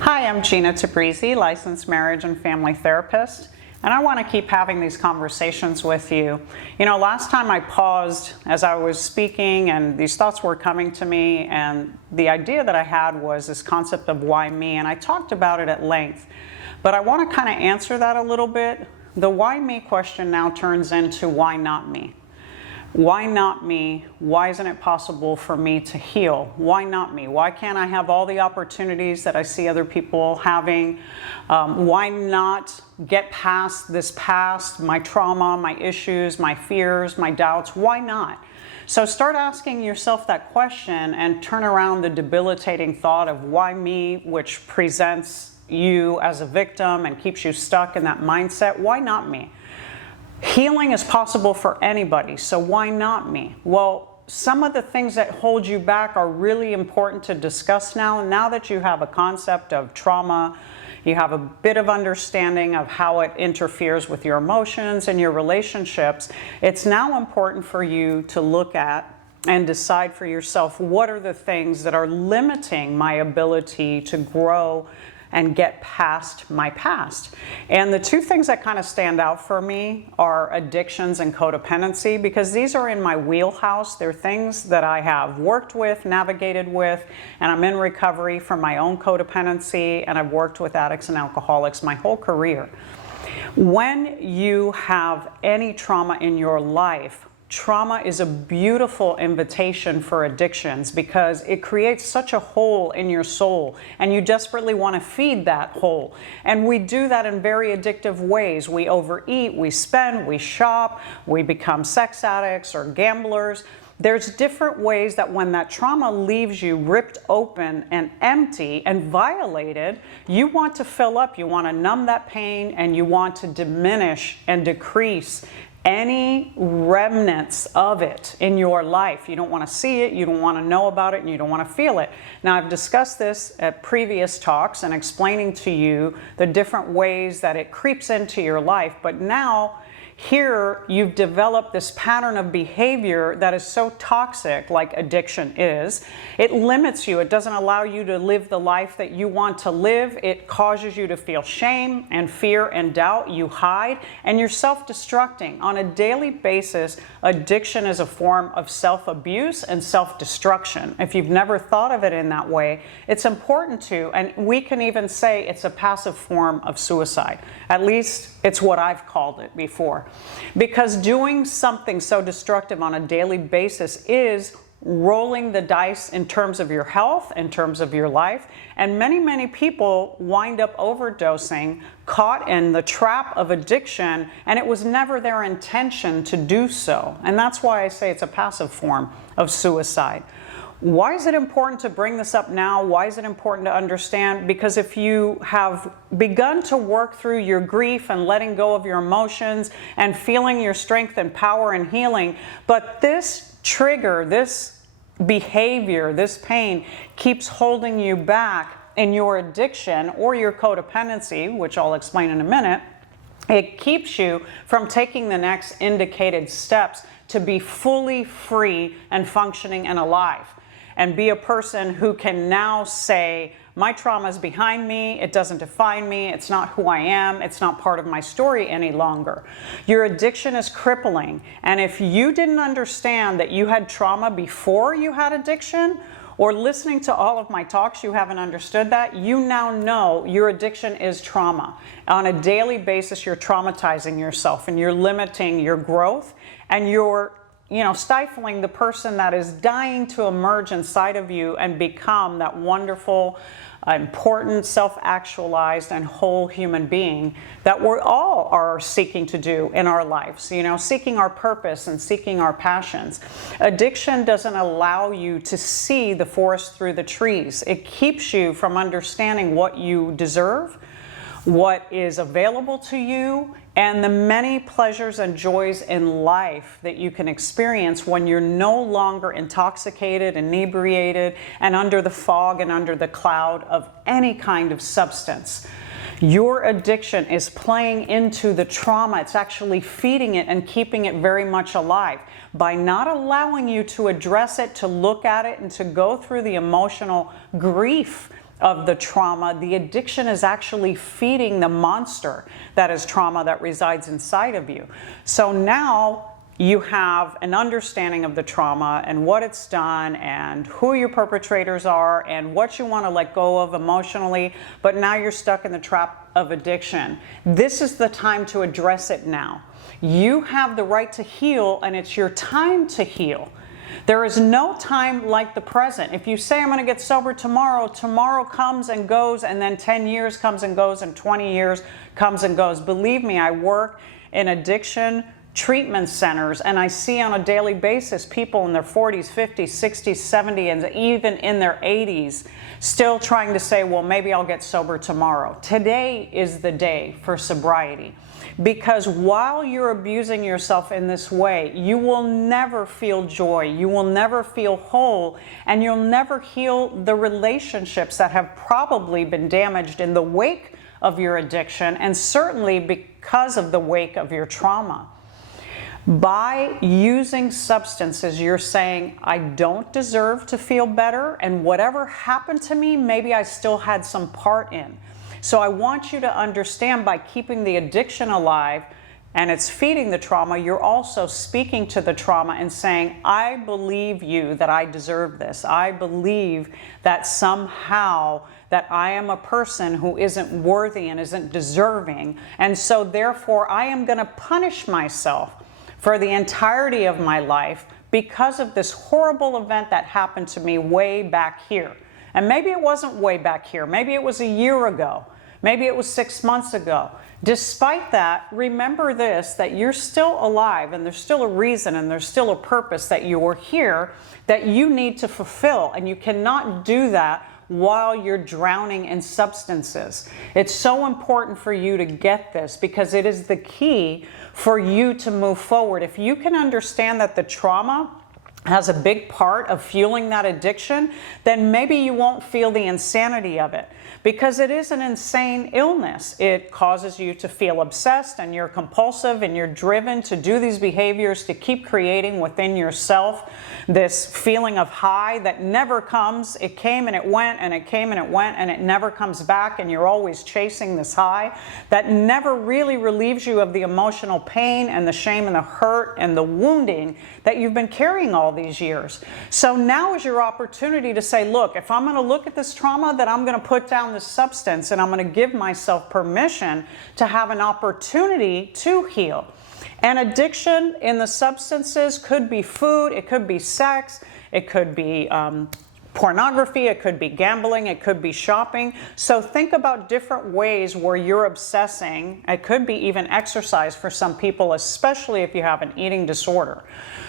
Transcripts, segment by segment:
Hi, I'm Gina Tabrizi, licensed marriage and family therapist, and I want to keep having these conversations with you. You know, last time I paused as I was speaking and these thoughts were coming to me, and the idea that I had was this concept of why me, and I talked about it at length, but I want to kind of answer that a little bit. The why me question now turns into why not me. Why not me? Why isn't it possible for me to heal? Why not me? Why can't I have all the opportunities that I see other people having? Why not get past this past, my trauma, my issues, my fears, my doubts? Why not? So start asking yourself that question and turn around the debilitating thought of why me, which presents you as a victim and keeps you stuck in that mindset. Why not me? Healing is possible for anybody, so why not me? Well, some of the things that hold you back are really important to discuss now. Now that you have a concept of trauma, you have a bit of understanding of how it interferes with your emotions and your relationships, it's now important for you to look at and decide for yourself, what are the things that are limiting my ability to grow and get past my past? And the two things that kind of stand out for me are addictions and codependency, because these are in my wheelhouse. They're things that I have worked with, navigated with, and I'm in recovery from my own codependency, and I've worked with addicts and alcoholics my whole career. When you have any trauma in your life, trauma is a beautiful invitation for addictions because it creates such a hole in your soul, and you desperately want to feed that hole. And we do that in very addictive ways. We overeat, we spend, we shop, we become sex addicts or gamblers. There's different ways that when that trauma leaves you ripped open and empty and violated, you want to fill up, you want to numb that pain, and you want to diminish and decrease any remnants of it in your life. You don't want to see it, you don't want to know about it, and you don't want to feel it. Now, I've discussed this at previous talks and explaining to you the different ways that it creeps into your life, but now here you've developed this pattern of behavior that is so toxic, like addiction is. It limits you. It doesn't allow you to live the life that you want to live. It causes you to feel shame and fear and doubt. You hide, and you're self-destructing. On a daily basis, addiction is a form of self-abuse and self-destruction. If you've never thought of it in that way, it's important to, and we can even say it's a passive form of suicide. At least it's what I've called it before. Because doing something so destructive on a daily basis is rolling the dice in terms of your health, in terms of your life. And many, many people wind up overdosing, caught in the trap of addiction, and it was never their intention to do so. And that's why I say it's a passive form of suicide. Why is it important to bring this up now? Why is it important to understand? Because if you have begun to work through your grief and letting go of your emotions and feeling your strength and power and healing, but this trigger, this behavior, this pain keeps holding you back in your addiction or your codependency, which I'll explain in a minute, it keeps you from taking the next indicated steps to be fully free and functioning and alive. And be a person who can now say, my trauma is behind me, it doesn't define me, it's not who I am, it's not part of my story any longer. Your addiction is crippling, and if you didn't understand that you had trauma before you had addiction, or listening to all of my talks, you haven't understood that, you now know your addiction is trauma. On a daily basis, you're traumatizing yourself, and you're limiting your growth, and you're stifling the person that is dying to emerge inside of you and become that wonderful, important, self-actualized, and whole human being that we all are seeking to do in our lives, seeking our purpose and seeking our passions. Addiction doesn't allow you to see the forest through the trees. It keeps you from understanding what you deserve, what is available to you, and the many pleasures and joys in life that you can experience when you're no longer intoxicated, inebriated, and under the fog and under the cloud of any kind of substance. Your addiction is playing into the trauma. It's actually feeding it and keeping it very much alive. By not allowing you to address it, to look at it, and to go through the emotional grief of the trauma, the addiction is actually feeding the monster that is trauma that resides inside of you. So now you have an understanding of the trauma and what it's done and who your perpetrators are and what you want to let go of emotionally, but now you're stuck in the trap of addiction. This is the time to address it now. You have the right to heal, and it's your time to heal. There is no time like the present. If you say, I'm going to get sober tomorrow, tomorrow comes and goes, and then 10 years comes and goes, and 20 years comes and goes. Believe me, I work in addiction treatment centers, and I see on a daily basis people in their 40s, 50s, 60s, 70s, and even in their 80s still trying to say, well, maybe I'll get sober tomorrow. Today is the day for sobriety. Because while you're abusing yourself in this way, you will never feel joy, you will never feel whole, and you'll never heal the relationships that have probably been damaged in the wake of your addiction, and certainly because of the wake of your trauma. By using substances, you're saying, I don't deserve to feel better, and whatever happened to me, maybe I still had some part in. So I want you to understand, by keeping the addiction alive and it's feeding the trauma, you're also speaking to the trauma and saying, I believe you that I deserve this. I believe that somehow that I am a person who isn't worthy and isn't deserving. And so therefore I am going to punish myself for the entirety of my life because of this horrible event that happened to me way back here. And maybe it wasn't way back here. Maybe it was a year ago. Maybe it was 6 months ago. Despite that, remember this, that you're still alive, and there's still a reason and there's still a purpose that you are here that you need to fulfill. And you cannot do that while you're drowning in substances. It's so important for you to get this, because it is the key for you to move forward. If you can understand that the trauma has a big part of fueling that addiction, then maybe you won't feel the insanity of it, because it is an insane illness. It causes you to feel obsessed, and you're compulsive, and you're driven to do these behaviors to keep creating within yourself this feeling of high that never comes. It came and it went, and it came and it went, and it never comes back, and you're always chasing this high that never really relieves you of the emotional pain and the shame and the hurt and the wounding that you've been carrying all these years. So now is your opportunity to say, look, if I'm going to look at this trauma, then I'm going to put down this substance, and I'm going to give myself permission to have an opportunity to heal. And addiction in the substances could be food, it could be sex, it could be pornography, it could be gambling, it could be shopping. So think about different ways where you're obsessing. It could be even exercise for some people, especially if you have an eating disorder.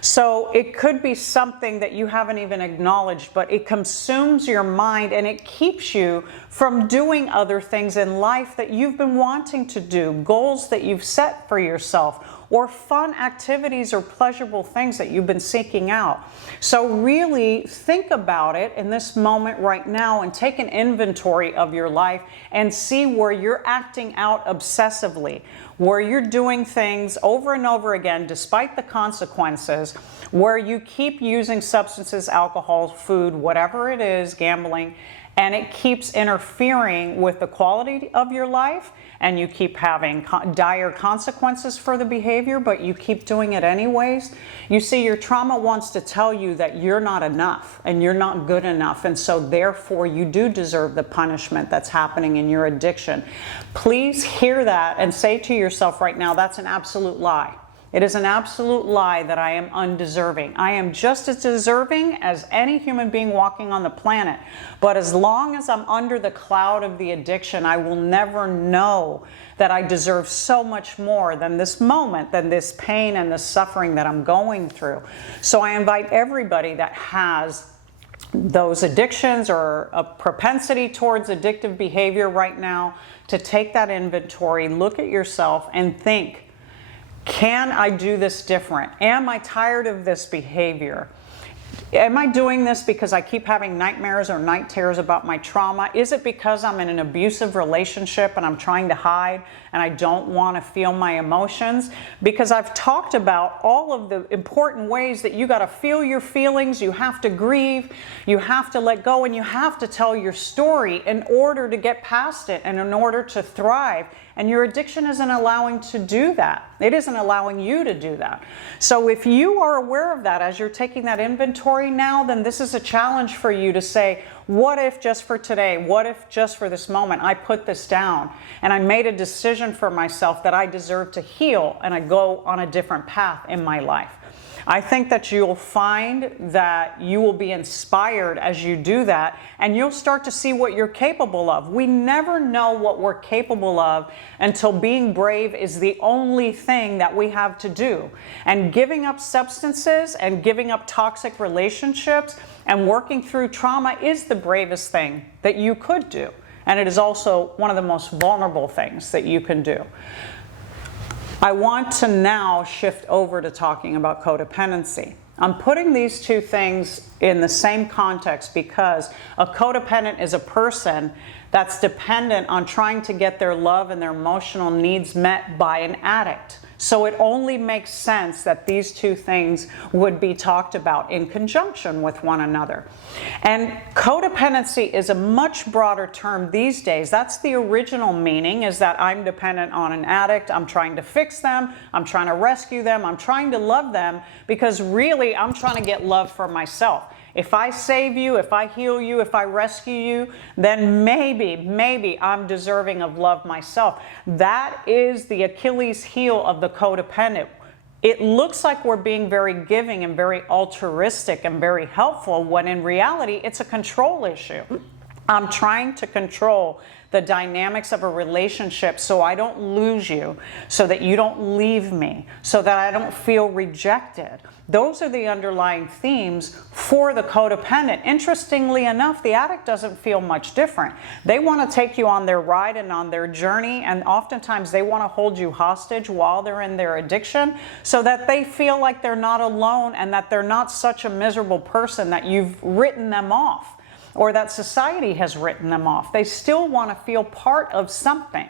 So it could be something that you haven't even acknowledged, but it consumes your mind, and it keeps you from doing other things in life that you've been wanting to do, goals that you've set for yourself, or fun activities or pleasurable things that you've been seeking out. So really think about it in this moment right now, and take an inventory of your life and see where you're acting out obsessively, where you're doing things over and over again despite the consequences, where you keep using substances, alcohol, food, whatever it is, gambling, and it keeps interfering with the quality of your life, and you keep having dire consequences for the behavior, but you keep doing it anyways. You see, your trauma wants to tell you that you're not enough and you're not good enough, and so therefore you do deserve the punishment that's happening in your addiction. Please hear that and say to yourself right now, that's an absolute lie. It is an absolute lie that I am undeserving. I am just as deserving as any human being walking on the planet. But as long as I'm under the cloud of the addiction, I will never know that I deserve so much more than this moment, than this pain and this suffering that I'm going through. So I invite everybody that has those addictions or a propensity towards addictive behavior right now to take that inventory, look at yourself, and think, can I do this different? Am I tired of this behavior? Am I doing this because I keep having nightmares or night terrors about my trauma? Is it because I'm in an abusive relationship and I'm trying to hide and I don't want to feel my emotions? Because I've talked about all of the important ways that you got to feel your feelings, you have to grieve, you have to let go, and you have to tell your story in order to get past it and in order to thrive. And your addiction isn't allowing to do that. It isn't allowing you to do that. So if you are aware of that as you're taking that inventory now, then this is a challenge for you to say, what if just for today, what if just for this moment, I put this down and I made a decision for myself that I deserve to heal and I go on a different path in my life. I think that you'll find that you will be inspired as you do that, and you'll start to see what you're capable of. We never know what we're capable of until being brave is the only thing that we have to do. And giving up substances and giving up toxic relationships and working through trauma is the bravest thing that you could do. And it is also one of the most vulnerable things that you can do. I want to now shift over to talking about codependency. I'm putting these two things in the same context because a codependent is a person that's dependent on trying to get their love and their emotional needs met by an addict. So it only makes sense that these two things would be talked about in conjunction with one another. And codependency is a much broader term these days. That's the original meaning, is that I'm dependent on an addict, I'm trying to fix them, I'm trying to rescue them, I'm trying to love them, because really I'm trying to get love for myself. If I save you, if I heal you, if I rescue you, then maybe I'm deserving of love myself. That is the Achilles heel of the codependent. It looks like we're being very giving and very altruistic and very helpful, when in reality, it's a control issue. I'm trying to control the dynamics of a relationship so I don't lose you, so that you don't leave me, so that I don't feel rejected. Those are the underlying themes for the codependent. Interestingly enough, the addict doesn't feel much different. They want to take you on their ride and on their journey, and oftentimes they want to hold you hostage while they're in their addiction so that they feel like they're not alone and that they're not such a miserable person that you've written them off, or that society has written them off. They still want to feel part of something.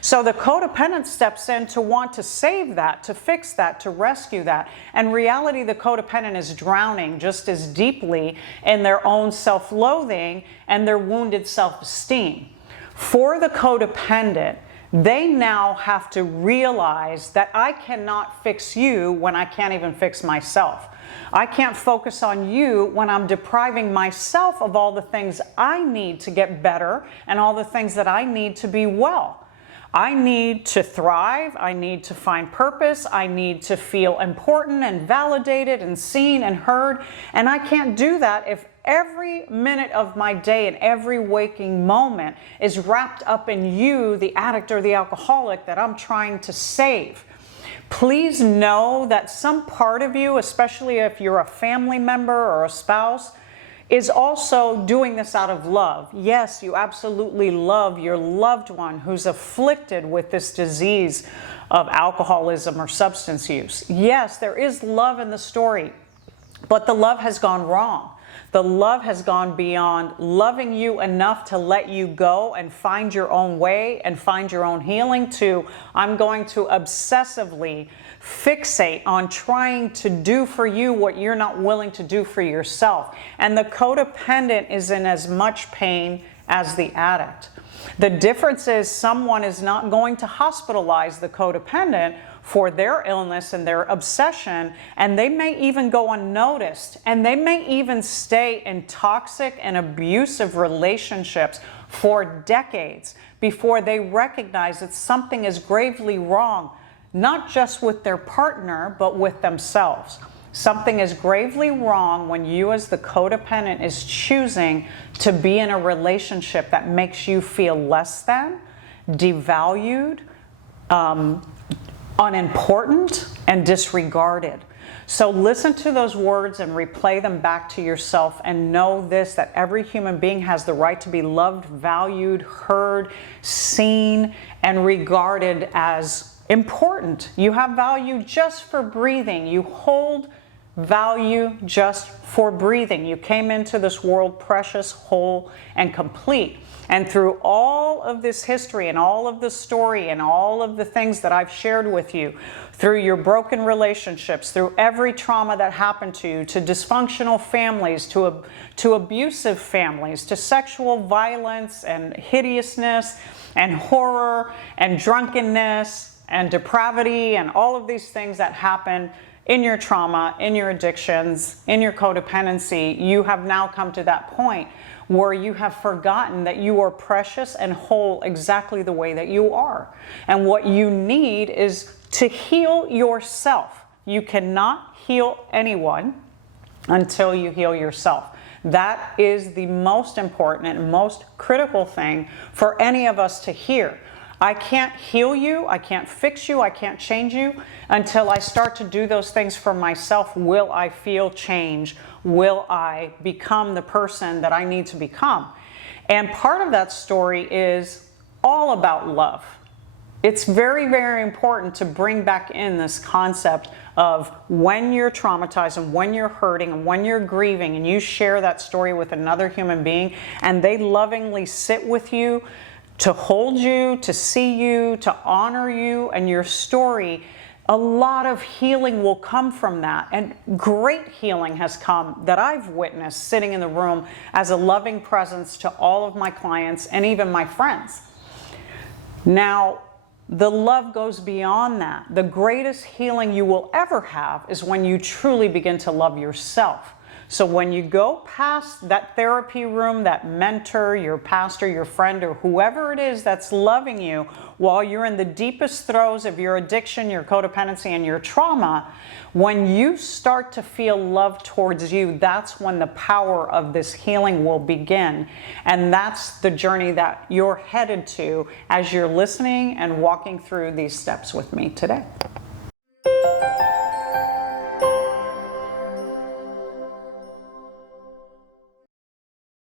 So the codependent steps in to want to save that, to fix that, to rescue that. And in reality, the codependent is drowning just as deeply in their own self-loathing and their wounded self-esteem. For the codependent, they now have to realize that I cannot fix you when I can't even fix myself. I can't focus on you when I'm depriving myself of all the things I need to get better and all the things that I need to be well. I need to thrive, I need to find purpose, I need to feel important and validated and seen and heard, and I can't do that if every minute of my day and every waking moment is wrapped up in you, the addict or the alcoholic, that I'm trying to save. Please know that some part of you, especially if you're a family member or a spouse, is also doing this out of love. Yes, you absolutely love your loved one who's afflicted with this disease of alcoholism or substance use. Yes, there is love in the story, but the love has gone wrong. The love has gone beyond loving you enough to let you go and find your own way and find your own healing, to I'm going to obsessively fixate on trying to do for you what you're not willing to do for yourself. And the codependent is in as much pain as the addict. The difference is someone is not going to hospitalize the codependent for their illness and their obsession, and they may even go unnoticed, and they may even stay in toxic and abusive relationships for decades before they recognize that something is gravely wrong, not just with their partner, but with themselves. Something is gravely wrong when you as the codependent is choosing to be in a relationship that makes you feel less than, devalued, unimportant, and disregarded. So listen to those words and replay them back to yourself, and know this, that every human being has the right to be loved, valued, heard, seen, and regarded as important. You have value just for breathing. You hold value just for breathing. You came into this world precious, whole, and complete. And through all of this history and all of the story and all of the things that I've shared with you, through your broken relationships, through every trauma that happened to you, to dysfunctional families, to abusive families, to sexual violence and hideousness and horror and drunkenness and depravity and all of these things that happen in your trauma, in your addictions, in your codependency, you have now come to that point where you have forgotten that you are precious and whole exactly the way that you are. And what you need is to heal yourself. You cannot heal anyone until you heal yourself. That is the most important and most critical thing for any of us to hear. I can't heal you, I can't fix you, I can't change you until I start to do those things for myself. Will I feel change? Will I become the person that I need to become? And part of that story is all about love. It's very, very important to bring back in this concept of when you're traumatized and when you're hurting and when you're grieving and you share that story with another human being and they lovingly sit with you to hold you, to see you, to honor you and your story, a lot of healing will come from that. And great healing has come that I've witnessed sitting in the room as a loving presence to all of my clients and even my friends. Now, the love goes beyond that. The greatest healing you will ever have is when you truly begin to love yourself. So when you go past that therapy room, that mentor, your pastor, your friend, or whoever it is that's loving you while you're in the deepest throes of your addiction, your codependency, and your trauma, when you start to feel love towards you, that's when the power of this healing will begin. And that's the journey that you're headed to as you're listening and walking through these steps with me today.